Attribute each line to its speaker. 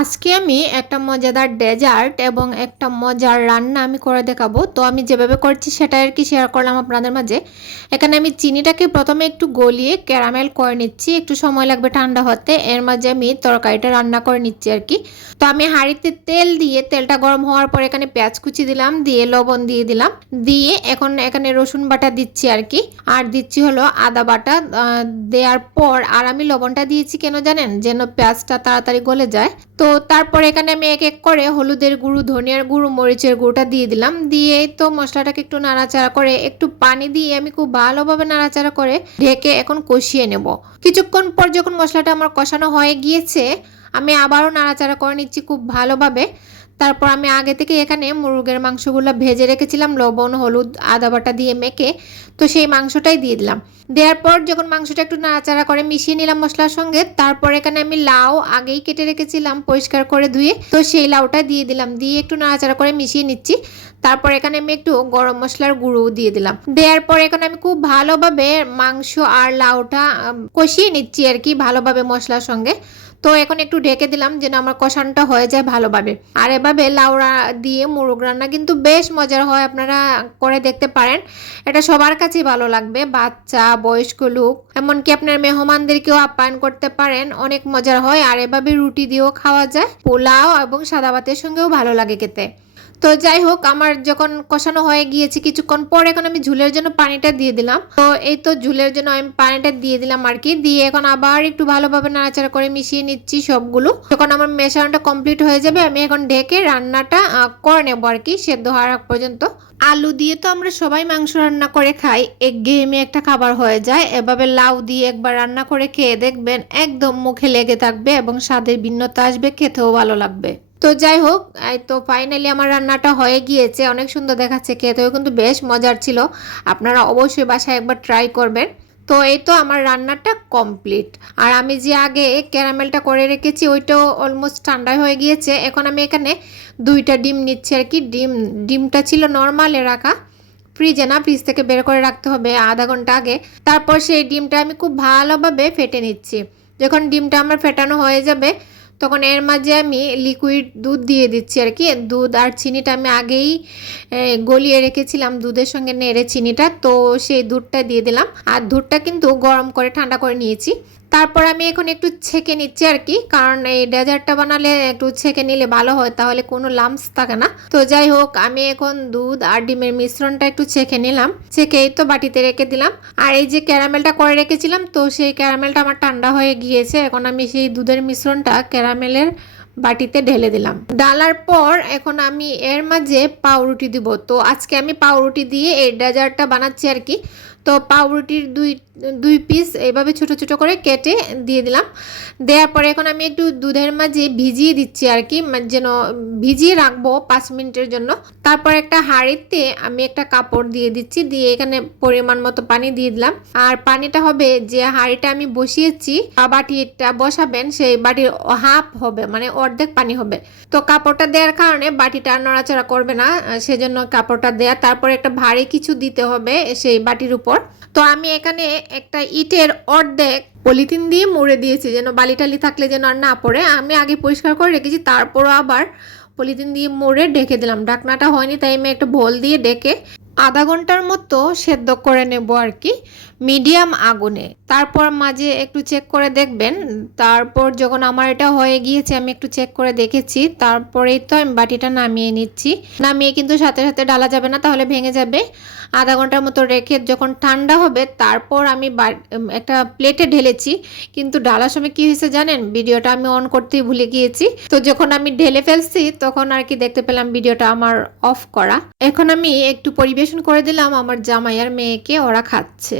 Speaker 1: আজকে আমি একটা মজাদার ডেজার্ট এবং একটা মজার রান্না আমি করে দেখাবো। তো আমি যেভাবে করছি সেটা আর কি শেয়ার করলাম আপনাদের মাঝে। এখানে আমি চিনিটাকে প্রথমে একটু গলিয়ে ক্যারামেল করে নিচ্ছি। একটু সময় লাগবে ঠান্ডা হতে। এর মাঝে আমি তরকারিটা রান্না করে নিচ্ছি আর কি। তো আমি হাঁড়িতে তেল দিয়ে, তেলটা গরম হওয়ার পর এখানে পেঁয়াজ কুচি দিলাম, দিয়ে লবণ দিয়ে দিলাম। দিয়ে এখন এখানে রসুন বাটা দিচ্ছি আর কি। আর দিচ্ছি হলো আদা বাটা। দেওয়ার পর আর আমি লবণটা দিয়েছি কেন জানেন? যেন পেঁয়াজটা তাড়াতাড়ি গলে যায়। তো তারপর এখানে আমি এক এক করে হলুদের গুঁড়ো, ধনিয়ার গুঁড়ো, মরিচের গুঁড়োটা দিয়ে দিলাম। দিয়ে তো মশলাটাকে একটু নাড়াচাড়া করে একটু পানি দিয়ে আমি খুব ভালোভাবে নাড়াচাড়া করে ঢেকে এখন কষিয়ে নেব। কিছুক্ষণ পর যখন মশলাটা আমার কষানো হয়ে গিয়েছে, আমি আবারও নাড়াচাড়া করে নিচ্ছি খুব ভালোভাবে। তারপর আমি আগে থেকে এখানে মুরগের মাংসগুলো ভেজে রেখেছিলাম, লবণ, হলুদ, আদা বাটা দিয়ে মেখে। তো সেই মাংসটাই দিয়ে দিলাম। দেওয়ার পর যখন মাংসটা একটু নাড়াচাড়া করে মিশিয়ে নিলাম মশলার সঙ্গে, তারপর এখানে আমি লাউ আগেই কেটে রেখেছিলাম পরিষ্কার করে ধুয়ে। তো সেই লাউটা দিয়ে দিলাম, দিয়ে একটু নাড়াচাড়া করে মিশিয়ে নিচ্ছি। তারপর এখানে আমি একটু গরম মশলার গুঁড়ো দিয়ে দিলাম। দেওয়ার পর এখানে আমি খুব ভালোভাবে মাংস আর লাউটা কষিয়ে নিচ্ছি আর কি ভালোভাবে মশলার সঙ্গে। তো এখন একটু ঢেকে দিলাম যেন আমার কষানটা হয়ে যায় ভালোভাবে। আর এভাবে লাউড়া দিয়ে মুরগ রান্না কিন্তু বেশ মজার হয়, আপনারা করে দেখতে পারেন। এটা সবার কাছেই ভালো লাগবে, বাচ্চা, বয়স্ক লোক, এমনকি আপনার মেহমানদেরকেও আপ্যায়ন করতে পারেন, অনেক মজার হয়। আর এভাবে রুটি দিয়েও খাওয়া যায়, পোলাও এবং সাদা ভাতের সঙ্গেও ভালো লাগে খেতে। তো যাই হোক, আমার যখন কষানো হয়ে গিয়েছে কিছুক্ষণ পর এখন আমি ঝুলের জন্য পানিটা দিয়ে দিলাম। তো এই তো ঝুলের জন্য আমি পানিটা দিয়ে দিলাম আর কি। দিয়ে এখন আবার একটু ভালোভাবে নাড়াচাড়া করে মিশিয়ে নিচ্ছি সবগুলো। যখন আমার মেশানোটা কমপ্লিট হয়ে যাবে, আমি এখন ঢেকে রান্নাটা করে নেব আর কি সেদ্ধ হওয়ার পর্যন্ত। আলু দিয়ে তো আমরা সবাই মাংস রান্না করে খাই একঘেয়েমি একটা খাবার হয়ে যায়। এভাবে লাউ দিয়ে একবার রান্না করে খেয়ে দেখবেন একদম মুখে লেগে থাকবে এবং স্বাদের ভিন্নতা আসবে, খেতেও ভালো লাগবে। তো যাই হোক তো ফাইনালি আমার রান্নাটা হয়ে গিয়েছে। অনেক সুন্দর দেখাচ্ছে খেতেও, কিন্তু বেশ মজার ছিল। আপনারা অবশ্যই বাসায় একবার ট্রাই করবেন। তো এই তো আমার রান্নাটা কমপ্লিট আর আমি যে আগে ক্যারামেলটা করে রেখেছি, ওইটাও অলমোস্ট ঠান্ডা হয়ে গিয়েছে। এখন আমি এখানে দুইটা ডিম নিচ্ছি আর কি। ডিম, ডিমটা ছিল নর্মালে রাখা। ফ্রিজে না ফ্রিজ থেকে বের করে রাখতে হবে আধা ঘণ্টা আগে। তারপর সেই ডিমটা আমি খুব ভালোভাবে ফেটে নিচ্ছি। যখন ডিমটা আমার ফেটানো হয়ে যাবে তখন এর মাঝে আমি লিকুইড দুধ দিয়ে দিচ্ছি আর কি। দুধ আর চিনিটা আমি আগেই গলিয়ে রেখেছিলাম দুধের সঙ্গে নেড়ে চিনিটা। তো সেই দুধটা দিয়ে দিলাম। আর দুধটা কিন্তু গরম করে ঠান্ডা করে নিয়েছি। তারপর আমি এখন একটু ছেঁকে নিচ্ছি আর কি, কারণ এই ডেজার্টটা বানালে একটু ছেঁকে নিলে ভালো হয়, তাহলে কোনো লামস থাকে না। তো যাই হোক, আমি এখন দুধ আর ডিমের মিশ্রণটা একটু ছেঁকে নিলাম, ছেঁকে এই তো বাটিতে রেখে দিলাম। আর এই যে ক্যারামেলটা করে রেখেছিলাম, তো সেই ক্যারামেলটা আমার ঠান্ডা হয়ে গিয়েছে, এখন আমি সেই দুধের মিশ্রণটা ক্যারামেলের বাটিতে ঢেলে দিলাম। ডালার পর এখন আমি এর মাঝে পাউরুটি দিব, তো আজকে আমি পাউরুটি দিয়ে এই ডেজার্টটা বানাচ্ছি আর কি। তো পাউরুটির দুই দুই পিস এইভাবে ছোট ছোট করে কেটে দিয়ে দিলাম। দেওয়ার পরে এখন আমি একটু দুধের মাঝে ভিজিয়ে দিচ্ছি আর কি মানে যেন ভিজিয়ে রাখব পাঁচ মিনিটের জন্য। তারপর একটা হাঁড়িতে আমি একটা কাপড় দিয়ে দিচ্ছি, দিয়ে এখানে পরিমাণ মতো পানি দিয়ে দিলাম। আর পানিটা হবে যে হাঁড়িটা আমি বসিয়েছি বাটিটা বসাবেন, সেই বাটির হাফ হবে মানে অর্ধেক পানি হবে। তো কাপড়টা দেওয়ার কারণে বাটিটা নড়াচড়া করবে না, সেজন্য কাপড়টা দেয়া। তারপর একটা ভারী কিছু দিতে হবে, সেই বাটির উপর। তো আমি এখানে একটা ইটের অর্ধেক পলিথিন দিয়ে মুড়ে দিয়েছি, যেন বালি টালি থাকলে যেন আর না পড়ে। আমি আগে পরিষ্কার করে রেখেছি, তারপরও আবার পলিথিন দিয়ে মুড়ে ঢেকে দিলাম। ঢাকনাটা হয়নি, তাই আমি একটা ভোল দিয়ে ডেকে আধা ঘণ্টার মতো সেদ্ধ করে নেব আর কি, মিডিয়াম আগুনে। তারপর মাঝে একটু চেক করে দেখবেন, তারপর যখন আমার এটা হয়ে গিয়েছে, আমি একটু চেক করে দেখেছি, তারপরেই তো আমি বাটিটা নামিয়ে নিচ্ছি। নামিয়ে কিন্তু সাথে সাথে ডালা যাবে না, তাহলে ভেঙে যাবে। আধা ঘণ্টার মতো রেখে যখন ঠান্ডা হবে, তারপর আমি একটা প্লেটে ঢেলেছি। কিন্তু ডালার সময় কি হয়েছে জানেন? ভিডিওটা আমি অন করতেই ভুলে গিয়েছি। তো যখন আমি ঢেলে ফেলছি, তখন আর কি দেখতে পেলাম ভিডিওটা আমার অফ করা। এখন আমি একটু পরিবেশন করে দিলাম আমার জামাই আর মেয়েকে ওরা খাচ্ছে।